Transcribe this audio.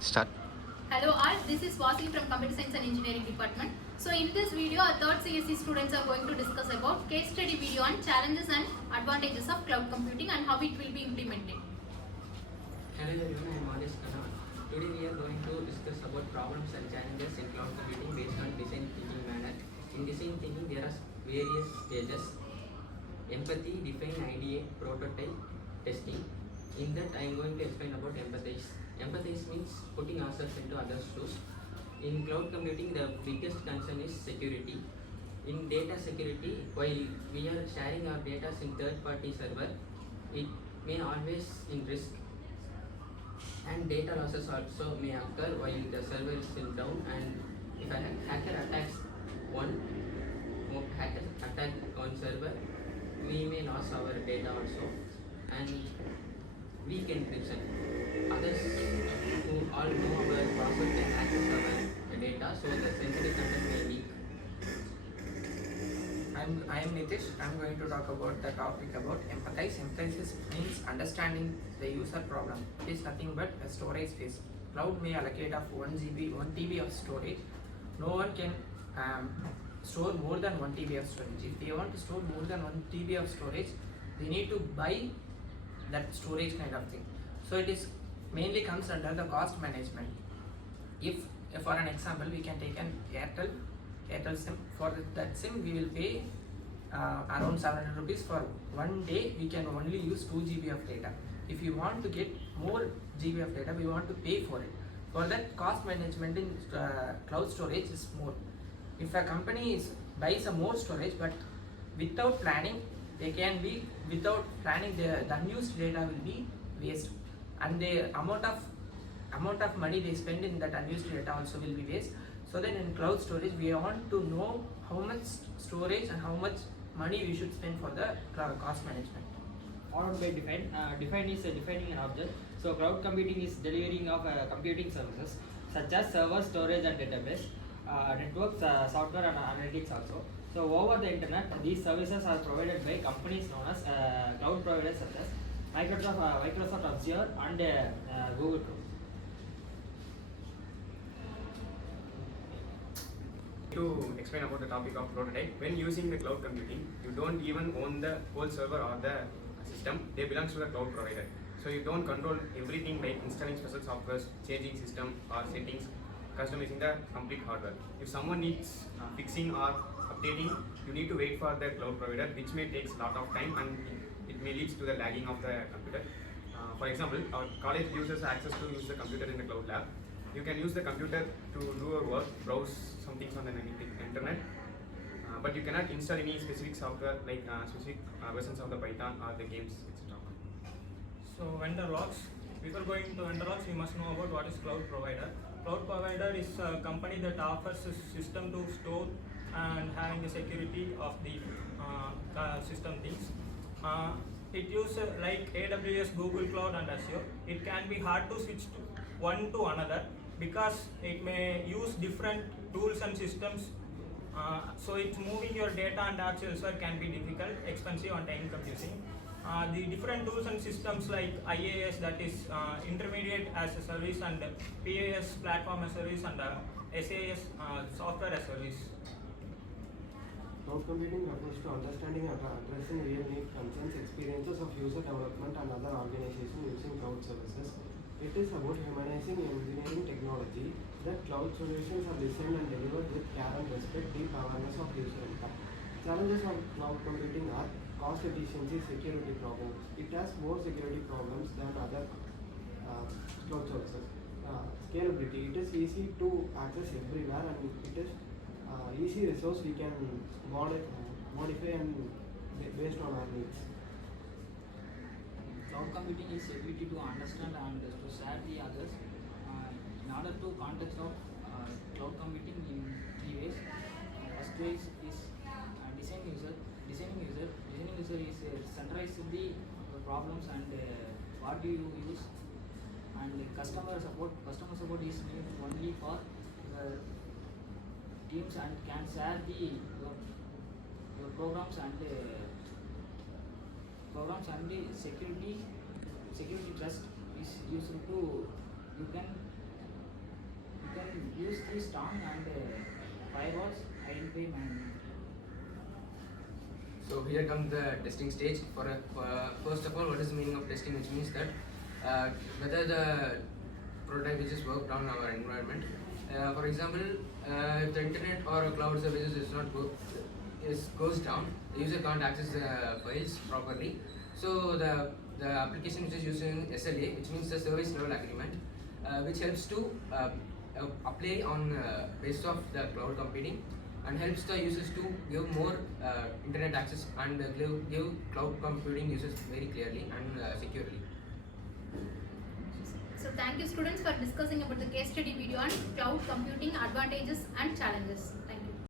Start. Hello all, this is Vasil from Computer Science and Engineering Department. So in this video, our third CSE students are going to discuss about case study video on challenges and advantages of cloud computing and how it will be implemented. Hello everyone, I am Mahesh Khanna. Today we are going to discuss about problems and challenges in cloud computing based on design thinking manner. In design thinking there are various stages: empathy, define, ideate, prototype, testing. In that I am going to explain about empathize. Empathize means putting ourselves into others' shoes. In cloud computing the biggest concern is security. In data security, while we are sharing our data in third-party server, it may always in risk, and data losses also may occur while the server is still down. And if a hacker attacks one server, we may lose our data also, and weak encryption. Others who all know our password can access our data, so the sensitive content may leak. I am Nitish. I am going to talk about the topic about empathize. Empathize means understanding the user problem. It is nothing but a storage space. Cloud may allocate of 1 GB, 1 TB of storage. No one can store more than 1 TB of storage. If they want to store more than 1 TB of storage, they need to buy that storage kind of thing. So it is mainly comes under the cost management. If for an example we can take an Airtel SIM. For that SIM we will pay around 700 rupees. For one day we can only use 2 GB of data. If you want to get more GB of data, we want to pay for it. For that, cost management in cloud storage is more. If a company buys a more storage but without planning, they can be without planning, the unused data will be waste, and the amount of money they spend in that unused data also will be waste. So then in cloud storage we want to know how much storage and how much money we should spend for the cost management. Followed by define. Define is defining an object. So cloud computing is delivering of computing services such as server, storage and database, networks, software and analytics also. So over the internet, these services are provided by companies known as cloud providers such as Microsoft Azure and Google Cloud. To explain about the topic of prototype, when using the cloud computing, you don't even own the whole server or the system. They belong to the cloud provider. So you don't control everything like installing special software, changing system or settings, customizing the complete hardware. If someone needs fixing or updating, you need to wait for the cloud provider, which may take a lot of time and it may lead to the lagging of the computer. For example, our college uses access to use the computer in the cloud lab. You can use the computer to do your work, browse some things on the internet, but you cannot install any specific software like specific versions of the Python or the games, etc. So vendor logs. Before going to vendor logs, we must know about what is cloud provider. Cloud provider is a company that offers a system to store and having the security of the system things. It uses like AWS, Google Cloud and Azure. It can be hard to switch to one to another because it may use different tools and systems. So it's moving your data and apps elsewhere can be difficult, expensive and time consuming. The different tools and systems like IaaS, that is intermediate as a service, and PaaS, platform as a service, and SaaS, software as a service. Cloud computing refers to understanding and addressing real need, concerns, experiences of user development and other organizations using cloud services. It is about humanizing engineering technology. That cloud solutions are designed and delivered with care and respect, deep awareness of user impact. Challenges of cloud computing are cost efficiency, security problems. It has more security problems than other cloud services. Scalability. It is easy to access everywhere, and it is easy resource we can modify and based on our needs. Cloud computing is ability to understand and to share the others. In order to context of cloud computing in three ways. First way is designing user. Designing user is centralized the problems and what do you use. And customer support. Customer support is made only for teams and can share the your programs and the security trust is used to you can can use the strong and firewalls identify management. So here comes the testing stage. First of all, what is the meaning of testing? Which means that whether the prototype which is worked on our environment. For example, if the internet or cloud services goes down, the user can't access the files properly. So the application which is using SLA, which means the service level agreement, which helps to apply on basis of the cloud computing and helps the users to give more internet access and give cloud computing users very clearly and securely. So thank you students for discussing about the case study video on cloud computing advantages and challenges.